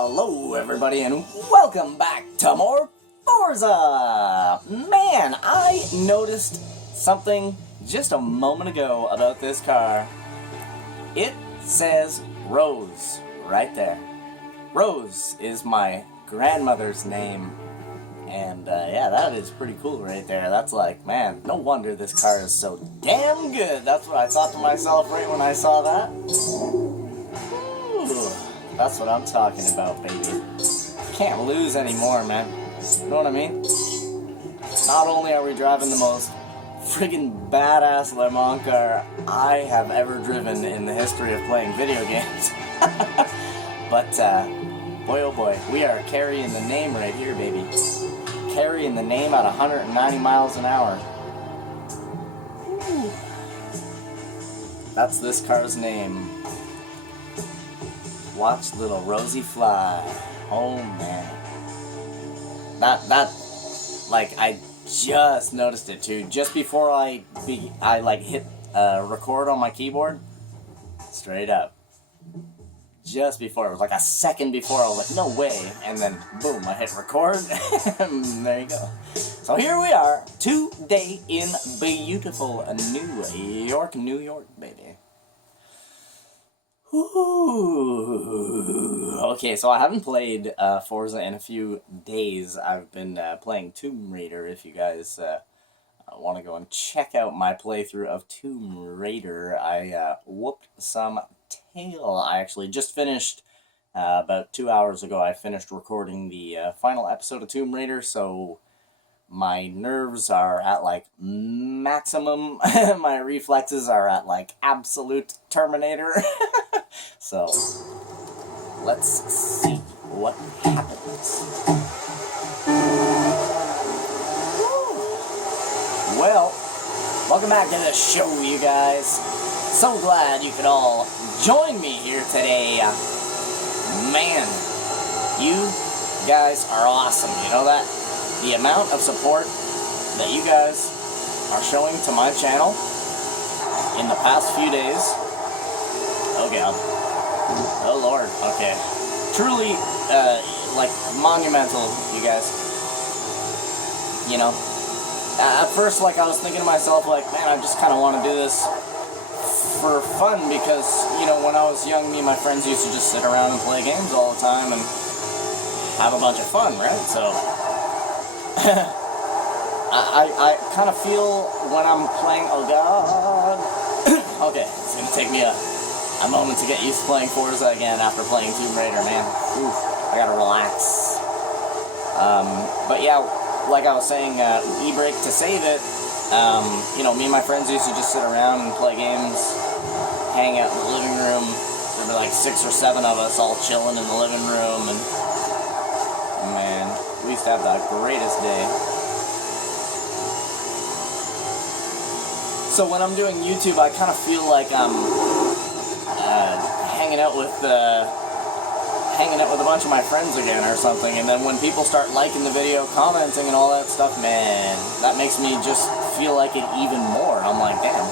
Hello everybody and welcome back to more Forza! Man, I noticed something just a moment ago about this car. It says Rose right there. Rose is my grandmother's name. And yeah, that is pretty cool right there. That's like, man, no wonder this car is so damn good. That's what I thought to myself right when I saw that. Ooh, that's what I'm talking about, baby. Can't lose anymore, man. You know what I mean? Not only are we driving the most friggin' badass Le Mans car I have ever driven in the history of playing video games, but boy oh boy, we are carrying the name right here, baby. Carrying the name at 190 miles an hour. Ooh. That's this car's name. Watch little Rosie fly. Oh man. That like I just noticed it too. Just before I like hit record on my keyboard. Straight up. Just before, it was like a second before, I was like, no way, and then boom, I hit record, and there you go. So here we are, today in beautiful New York, baby. Ooh. Okay, so I haven't played Forza in a few days. I've been playing Tomb Raider. If you guys want to go and check out my playthrough of Tomb Raider, I whooped some tail. I actually just finished, about 2 hours ago, I finished recording the final episode of Tomb Raider, so my nerves are at, like, maximum. My reflexes are at, like, absolute Terminator. So, let's see what happens. Well, welcome back to the show, you guys. So glad you could all join me here today. Man, you guys are awesome. You know that? The amount of support that you guys are showing to my channel in the past few days. Oh god. Oh lord. Okay. Truly, like, monumental, you guys. You know? At first, like, I was thinking to myself, like, man, I just kind of want to do this for fun, because, you know, when I was young, me and my friends used to just sit around and play games all the time and have a bunch of fun, right? So, I kind of feel when I'm playing, oh god, okay, it's gonna take me a moment to get used to playing Forza again after playing Tomb Raider, man. Oof, I gotta relax. But yeah, like I was saying, e-brake to save it. You know, me and my friends used to just sit around and play games, hang out in the living room. There'd be like 6 or 7 of us all chilling in the living room, and man, we used to have the greatest day. So when I'm doing YouTube, I kind of feel like I'm hanging out with a bunch of my friends again or something, and then when people start liking the video, commenting and all that stuff, man, that makes me just feel like it even more. I'm like, damn.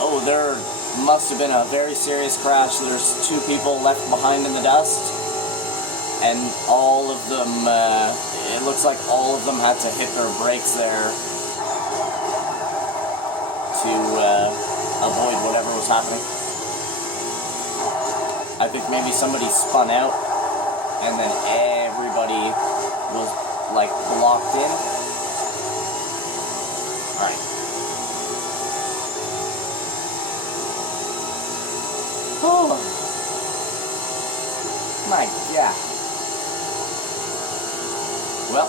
Oh, there must have been a very serious crash. There's 2 people left behind in the dust, and all of them, it looks like all of them had to hit their brakes there to avoid whatever was happening. I think maybe somebody spun out, and then everybody was, like, blocked in. Alright. Oh. My god. Well.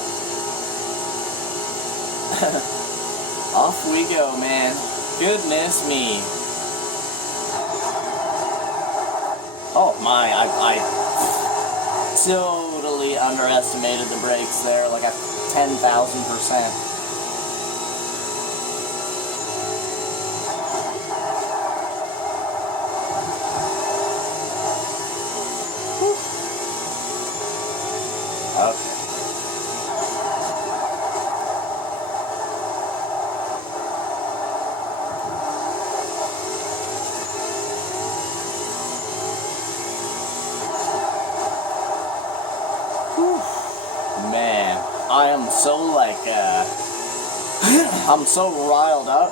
Off we go, man. Goodness me. Oh my, I totally underestimated the brakes there, like a 10,000%. Okay. am so like, I'm so riled up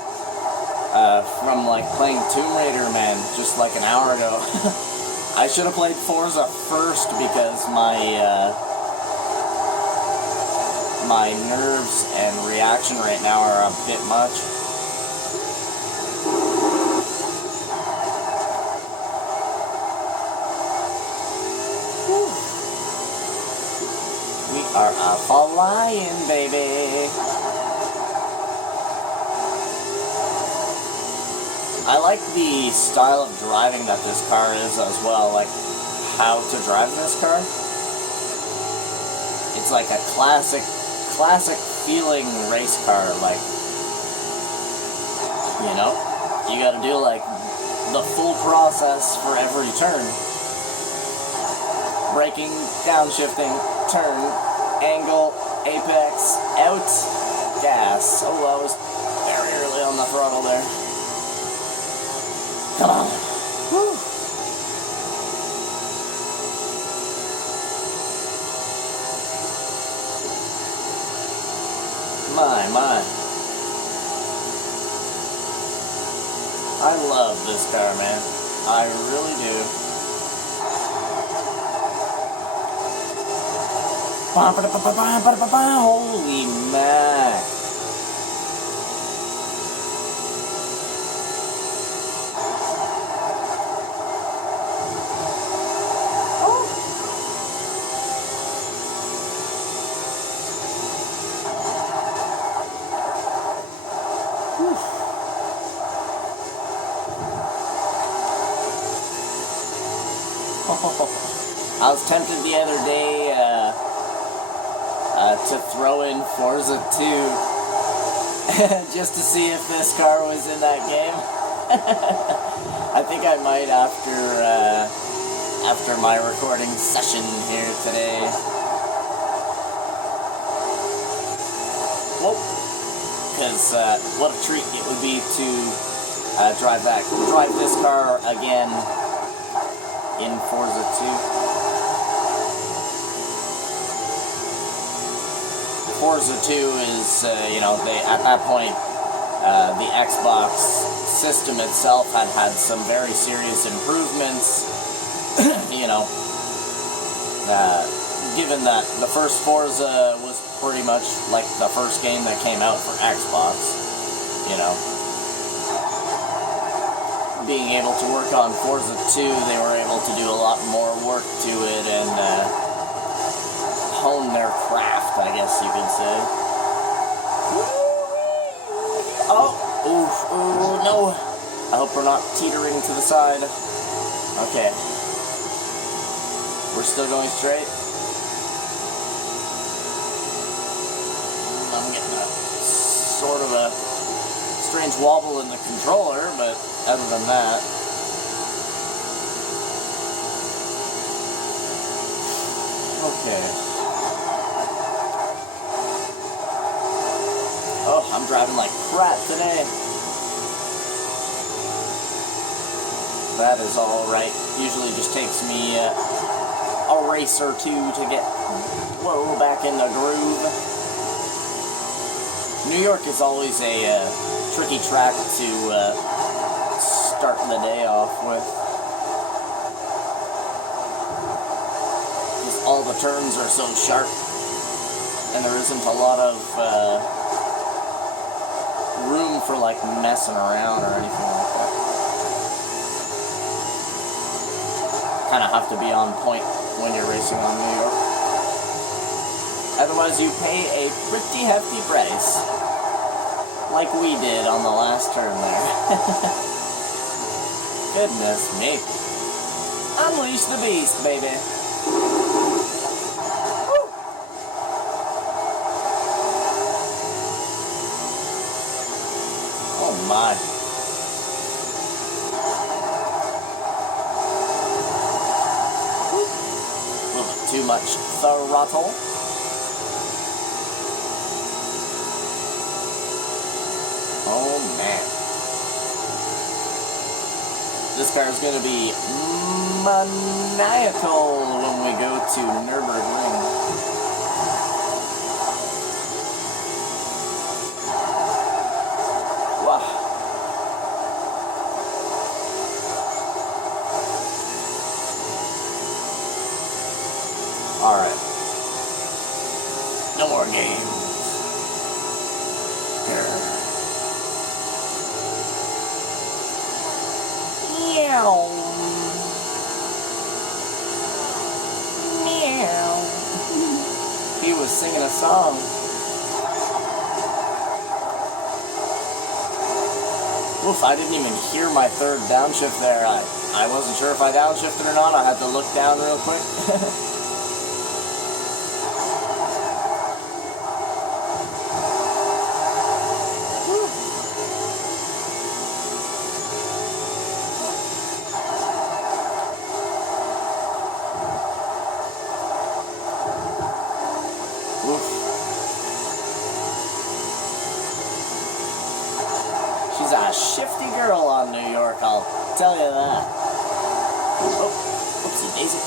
from like playing Tomb Raider, man, just like an hour ago. I should have played Forza first because my nerves and reaction right now are a bit much. We are flying, baby. I like the style of driving that this car is as well, like how to drive this car. It's like a classic feeling race car, like, you know, you gotta do like the full process for every turn. Braking, downshifting, turn, angle, apex, out, gas. Oh, I was very early on the throttle there. Come on. Woo. My. I love this car, man. I really do. Holy mac. I was tempted the other day to throw in Forza 2 just to see if this car was in that game. I think I might after my recording session here today. Whoa. Because what a treat it would be to drive this car again in Forza 2. Forza 2 is, you know, at that point, the Xbox system itself had some very serious improvements, you know, given that the first Forza was pretty much like the first game that came out for Xbox, you know. Being able to work on Forza 2, they were able to do a lot more work to it and hone their craft, I guess you could say. Oh, ooh, no. I hope we're not teetering to the side. Okay. We're still going straight. I'm getting a sort of a strange wobble in the controller, but other than that, okay. Oh, I'm driving like crap today. That is alright. Usually just takes me a race or two to get back in the groove. New York is always a tricky track to start the day off with. Just all the turns are so sharp, and there isn't a lot of room for like messing around or anything like that. Kind of have to be on point when you're racing on New York. Otherwise you pay a pretty hefty price. Like we did on the last turn there. Goodness me. Unleash the beast, baby. Woo. Oh my. A little bit too much throttle. Oh man. This car is going to be maniacal when we go to Nürburgring. Alright. No more games. Meow. Meow. He was singing a song. Oof, I didn't even hear my third downshift there. I wasn't sure if I downshifted or not. I had to look down real quick. She's a shifty girl on New York, I'll tell you that. Oh, oopsie daisy.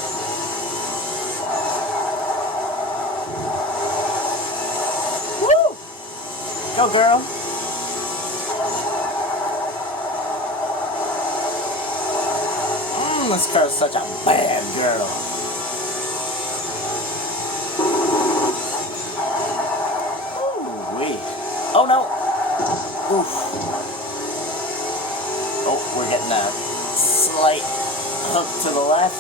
Woo! Go, girl. This car's such a bad girl. Ooh, wee. Oh, no. Oof. Oh, we're getting a slight hook to the left.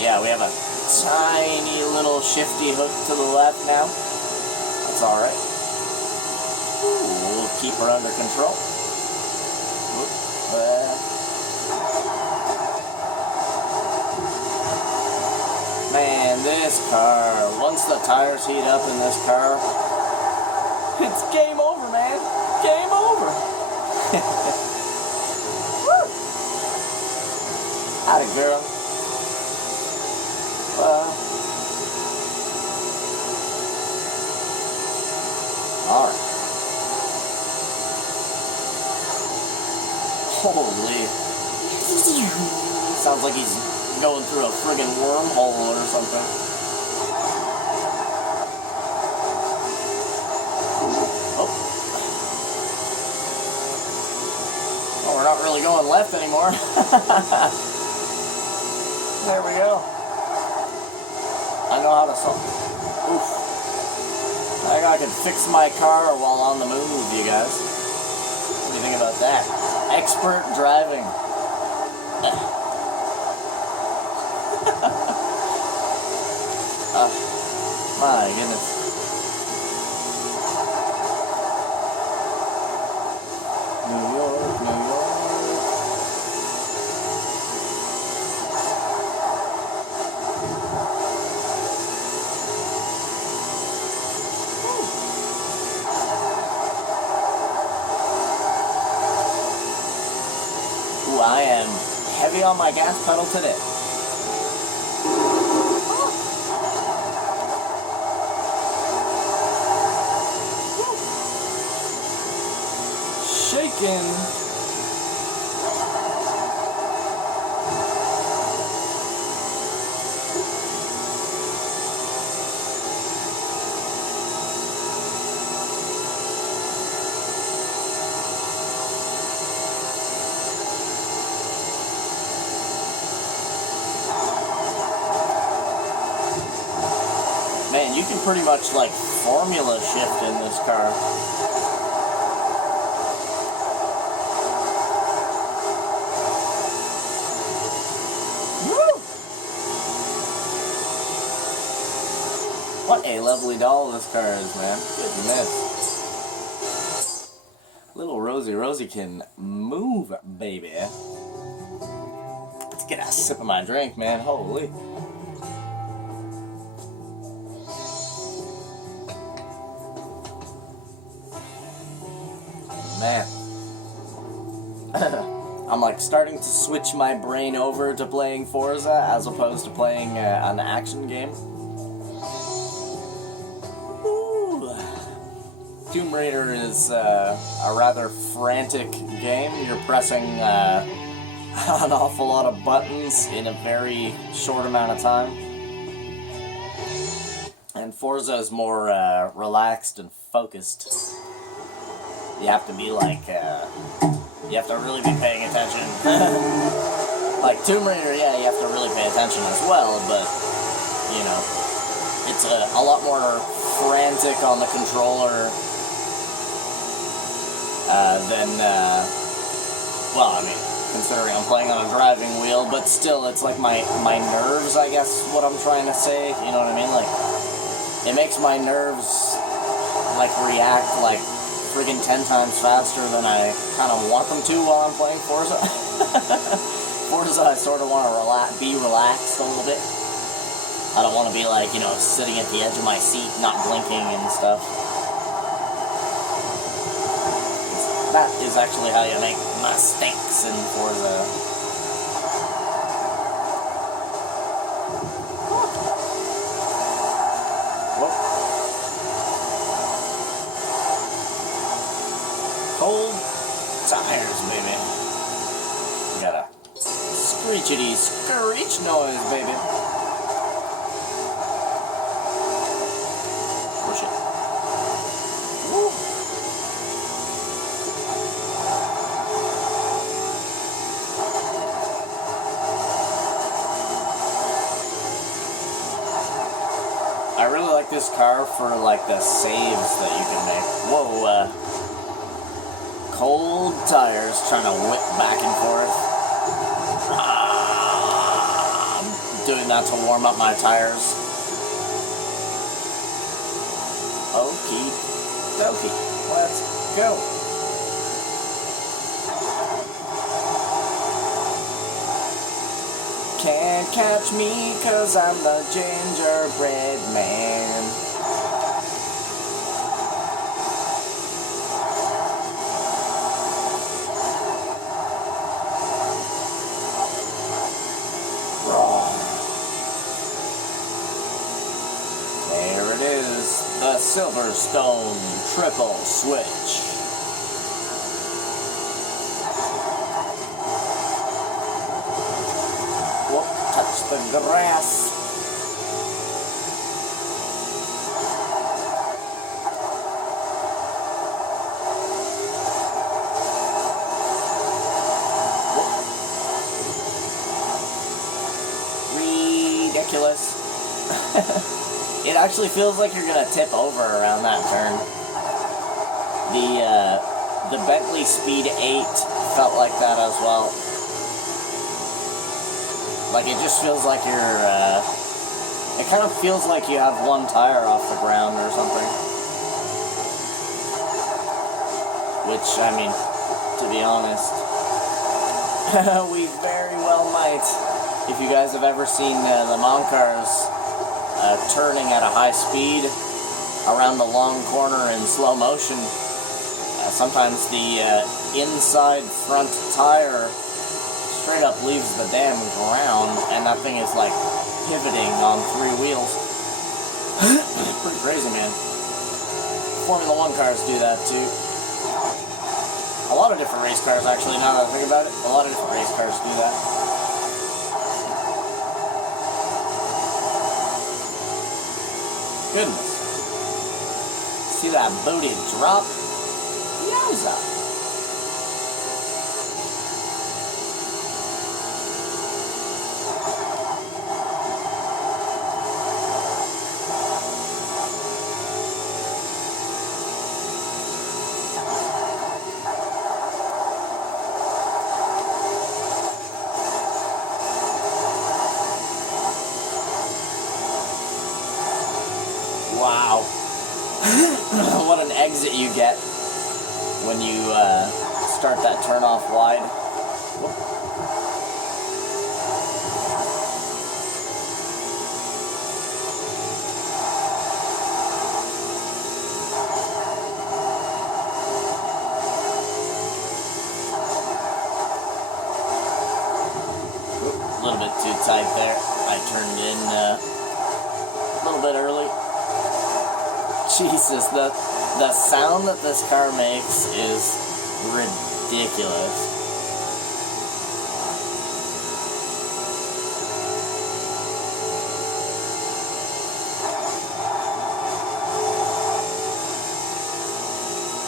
Yeah, we have a tiny little shifty hook to the left now. That's alright. We'll keep her under control. Man, this car, once the tires heat up in this car, it's game over, man. Game over. Woo! Howdy, girl. Alright. Holy. Sounds like he's going through a friggin' wormhole or something. Oh. Oh, we're not really going left anymore. There we go. I know how to solve. Oof. I think I could fix my car while on the move, you guys. What do you think about that? Expert driving. My goodness. New York, New York. Ooh, I am heavy on my gas pedal today. Shaking. Man, you can pretty much like formula shift in this car. What a lovely doll this car is, man. Goodness. Little Rosie can move, baby. Let's get a sip of my drink, man. Holy. Man. I'm like starting to switch my brain over to playing Forza as opposed to playing an action game. Tomb Raider is a rather frantic game. You're pressing an awful lot of buttons in a very short amount of time. And Forza is more relaxed and focused. You have to be like You have to really be paying attention. Like Tomb Raider, yeah, you have to really pay attention as well, but, you know, it's a lot more frantic on the controller than, well, I mean, considering I'm playing on a driving wheel, but still, it's like my nerves, I guess, what I'm trying to say, you know what I mean? Like, it makes my nerves, like, react, like, friggin' 10 times faster than I kind of want them to while I'm playing Forza. Forza, I sort of want to be relaxed a little bit. I don't want to be, like, you know, sitting at the edge of my seat, not blinking and stuff. That is actually how you make mistakes in Forza. Whoop. Cold tires, baby. You got a screechity screech noise, baby. Push it. Woo. I really like this car for, like, the saves that you can make. Whoa, cold tires trying to whip back and forth. I'm doing that to warm up my tires. Okie dokie. Let's go. Can't catch me 'cause I'm the gingerbread man. There it is, the Silverstone triple switch. Whoop, touch the grass. Ridiculous. It actually feels like you're gonna tip over around that turn. The Bentley Speed 8 felt like that as well. Like, it just feels like you're, it kind of feels like you have one tire off the ground or something. Which, I mean, to be honest, we very well might. If you guys have ever seen the Moncars turning at a high speed around a long corner in slow motion, sometimes the inside front tire straight up leaves the damn ground, and that thing is like pivoting on 3 wheels. Pretty crazy, man. Formula 1 cars do that too. A lot of different race cars, actually, now that I think about it. A lot of different race cars do that. Goodness. See that booty drop? Yowza. Wow. What an exit you get when you start that turn off wide. Whoop. A little bit too tight there. I turned in a little bit early. Jesus, the sound that this car makes is ridiculous.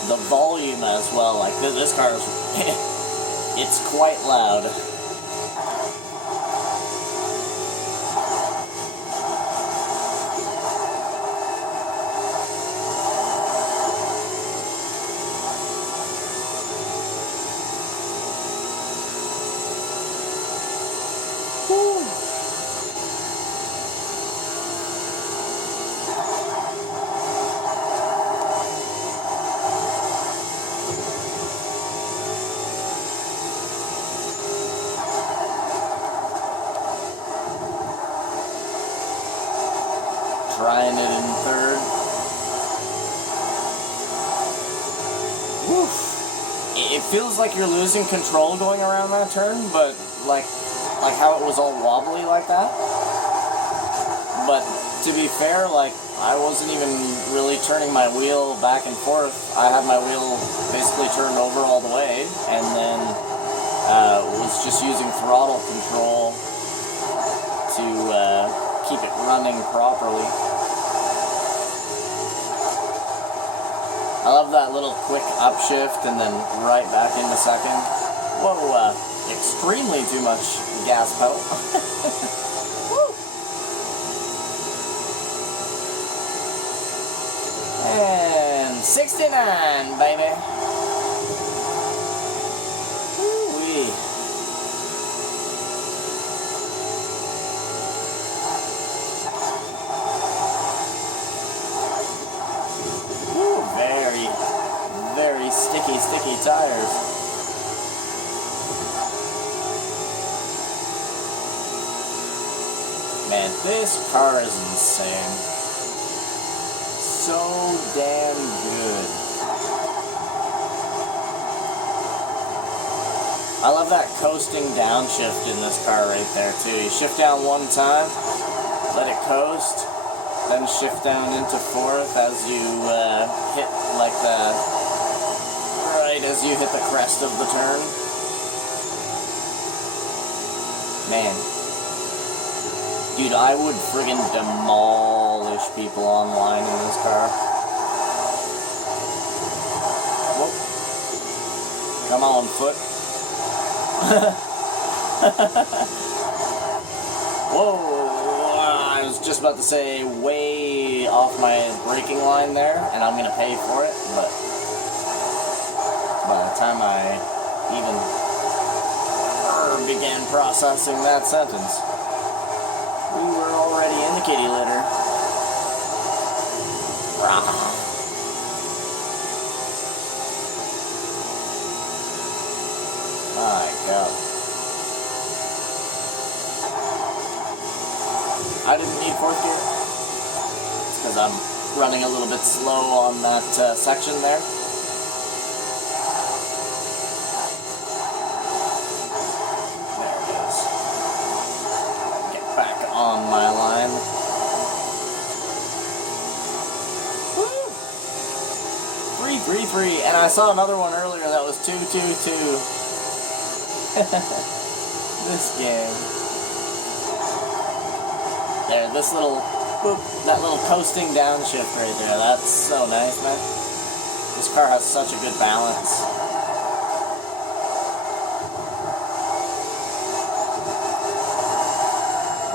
The volume as well, like this car is It's quite loud. Trying it in third. Woof. It feels like you're losing control going around that turn, but like how it was all wobbly like that. But to be fair, like I wasn't even really turning my wheel back and forth. I had my wheel basically turned over all the way, and then was just using throttle control to keep it running properly. I love that little quick upshift and then right back into second. Whoa, extremely too much gas pedal. Woo! And 69, baby. Woo-wee. Very sticky tires. Man, this car is insane. So damn good. I love that coasting downshift in this car right there too. You shift down one time, let it coast, then shift down into fourth as you hit like right as you hit the crest of the turn. Man. Dude, I would friggin' demolish people online in this car. Whoop. Come on, foot. Whoa, I was just about to say way off my braking line there, and I'm gonna pay for it, but by the time I even began processing that sentence, we were already in the kitty litter. My God. I didn't need fourth gear. It's because I'm running a little bit slow on that section there. There it is. Get back on my line. Woo! 3-3-3. And I saw another one earlier that was 2-2-2. This game. There, this little, boop, that little coasting downshift right there, that's so nice, man. This car has such a good balance.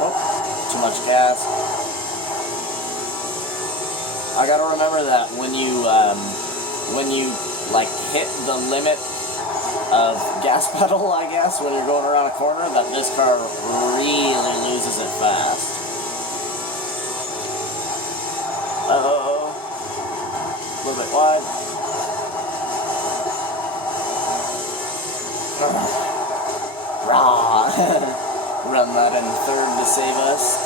Whoop, too much gas. I gotta remember that when you like hit the limit of gas pedal, I guess, when you're going around a corner, that this car really loses it fast. Uh-oh. A little bit wide. Rah! Run that in third to save us.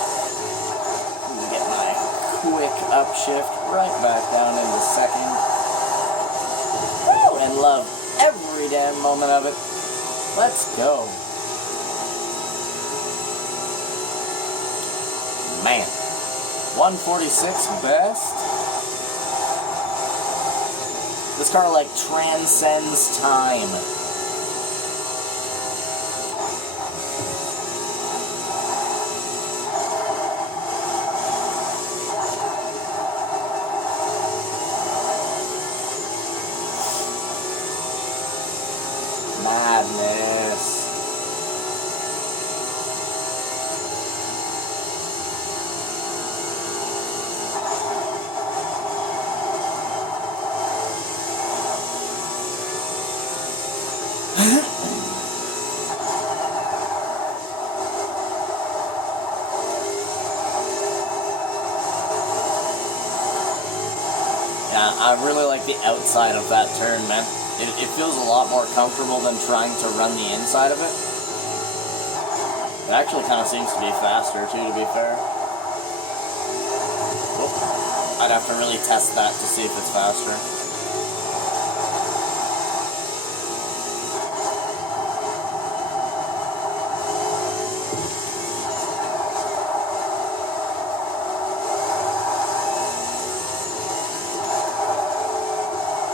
Get my quick upshift right back down into second. Woo! And love every damn moment of it. Let's go. Man. 146 best. This car like transcends time. Mad madness. Yeah, I really like the outside of that turn, man. It feels a lot more comfortable than trying to run the inside of it. It actually kind of seems to be faster, too, to be fair. Oh, I'd have to really test that to see if it's faster.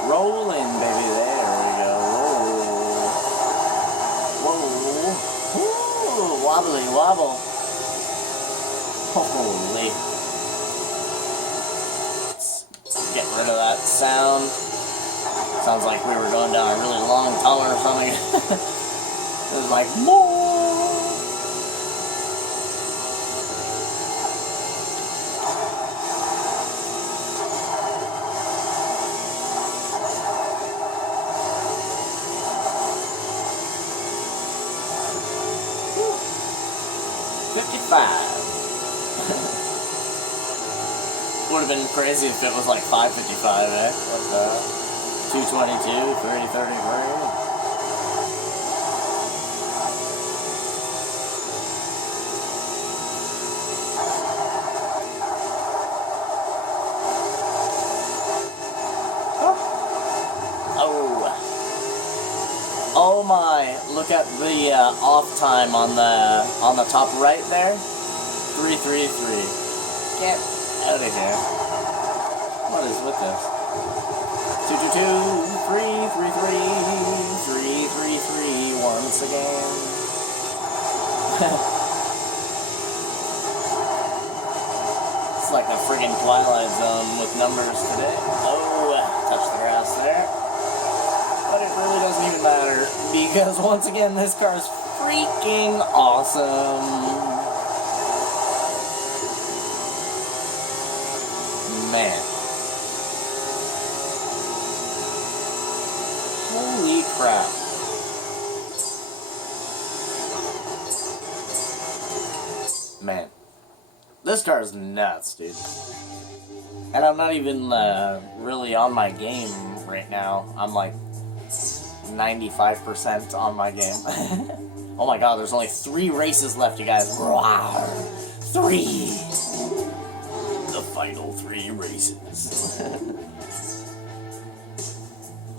Rolling, baby, there we go. Whoa. Whoa. Ooh, wobbly wobble. Holy. Let's get rid of that sound. Sounds like we were going down a really long tunnel or something. It was like, more. Would have been crazy if it was like 5:55, eh? What the? 2:22, 3:33. Oh my! Look at the off time on the top right there. 3:33. Get out of here! What is with this? 2:22, 3:33, 3:33 once again. It's like a friggin' Twilight Zone with numbers today. Oh, touch the grass there. But it really doesn't even matter, because once again, this car is freaking awesome. Man. Holy crap. Man. This car is nuts, dude. And I'm not even really on my game right now. I'm like 95% on my game. Oh my god, there's only 3 races left, you guys. Wow. 3! The final 3 races.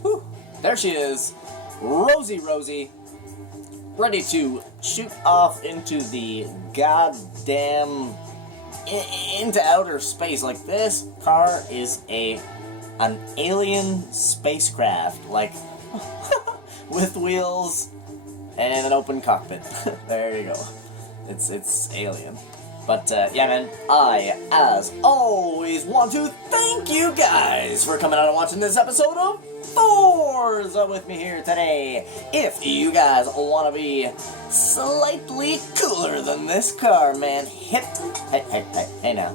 Whew. There she is. Rosie. Ready to shoot off into the goddamn... into outer space. Like, this car is an alien spacecraft. Like... with wheels and an open cockpit. There you go. It's alien. But yeah, man, I, as always, want to thank you guys for coming out and watching this episode of Forza with me here today. If you guys want to be slightly cooler than this car, man, hey now.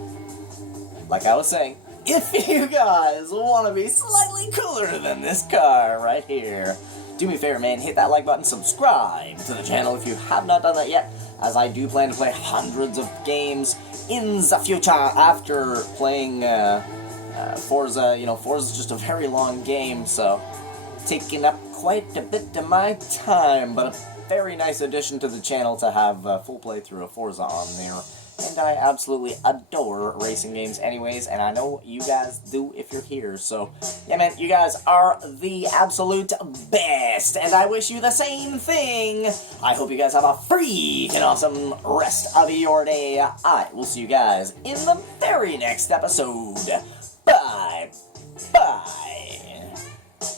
Like I was saying, if you guys want to be slightly cooler than this car right here, do me a favor, man, hit that like button, subscribe to the channel if you have not done that yet, as I do plan to play hundreds of games in the future after playing Forza. You know, Forza's just a very long game, so taking up quite a bit of my time, but a very nice addition to the channel to have a full playthrough of Forza on there. And I absolutely adore racing games anyways, and I know you guys do if you're here. So, yeah, man, you guys are the absolute best, and I wish you the same thing. I hope you guys have a freaking awesome rest of your day. I will see you guys in the very next episode. Bye. Bye.